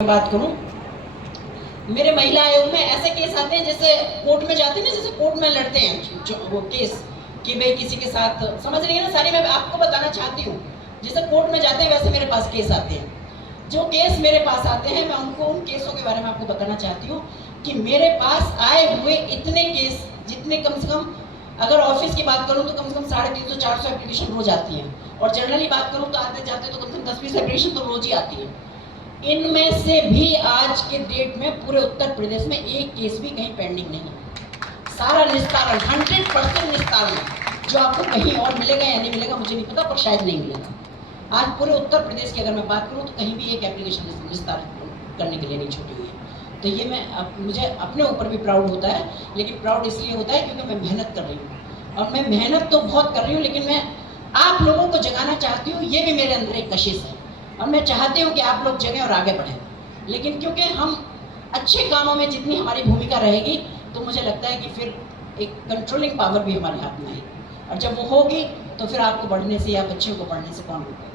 बात करूं, मेरे महिला आयोग में ऐसे केस आते हैं जैसे कोर्ट में जाते हैं ना, जैसे कोर्ट में लड़ते हैं जो वो केस कि भाई किसी के साथ, समझ रही है ना सारी, मैं आपको बताना चाहती हूँ। जैसे कोर्ट में जाते हैं वैसे मेरे पास केस आते हैं। जो केस मेरे पास आते हैं मैं उनको उन केसों के बारे में आपको बताना चाहती हूँ कि मेरे पास आए हुए इतने केस, जितने कम से कम अगर ऑफिस की बात करूँ तो कम से कम 350-400 एप्लीकेशन रोज आती हैं, और जनरली बात करूँ तो आते जाते तो कम से कम 10-20 एप्लीकेशन तो रोज ही आती है। इनमें से भी आज के डेट में पूरे उत्तर प्रदेश में एक केस भी कहीं पेंडिंग नहीं है। सारा निस्तारण 100% निस्तारण जो आपको कहीं और मिलेगा या नहीं मिलेगा मुझे नहीं पता, पर शायद नहीं मिलेगा। आज पूरे उत्तर प्रदेश की अगर मैं बात करूं तो कहीं भी एक एप्लीकेशन निस्तारण करने के लिए नहीं छूटी हुई है। तो ये मुझे अपने ऊपर भी प्राउड होता है, लेकिन प्राउड इसलिए होता है क्योंकि मैं मेहनत कर रही हूँ, और मैं मेहनत तो बहुत कर रही हूँ, लेकिन मैं आप लोगों को जगाना चाहती हूँ। ये भी मेरे अंदर एक कशिश है, और मैं चाहती हूँ कि आप लोग जगें और आगे बढ़ें। लेकिन क्योंकि हम अच्छे कामों में जितनी हमारी भूमिका रहेगी तो मुझे लगता है कि फिर एक कंट्रोलिंग पावर भी हमारे हाथ में आएगी, और जब वो होगी तो फिर आपको बढ़ने से या बच्चियों को बढ़ने से कौन रोकेगा।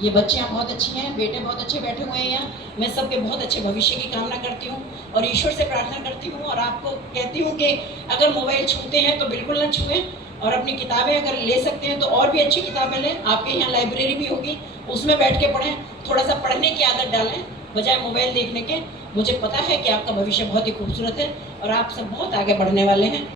ये बच्चियाँ बहुत अच्छी हैं, बेटे बहुत अच्छे बैठे हुए हैं यहाँ। मैं सबके बहुत अच्छे भविष्य की कामना करती हूँ और ईश्वर से प्रार्थना करती हूँ, और आपको कहती हूँ कि अगर मोबाइल छूते हैं तो बिल्कुल ना छुएं, और अपनी किताबें अगर ले सकते हैं तो और भी अच्छी किताबें लें। आपके यहाँ लाइब्रेरी भी होगी, उसमें बैठ के पढ़ें। थोड़ा सा पढ़ने की आदत डालें बजाय मोबाइल देखने के। मुझे पता है कि आपका भविष्य बहुत ही खूबसूरत है और आप सब बहुत आगे बढ़ने वाले हैं।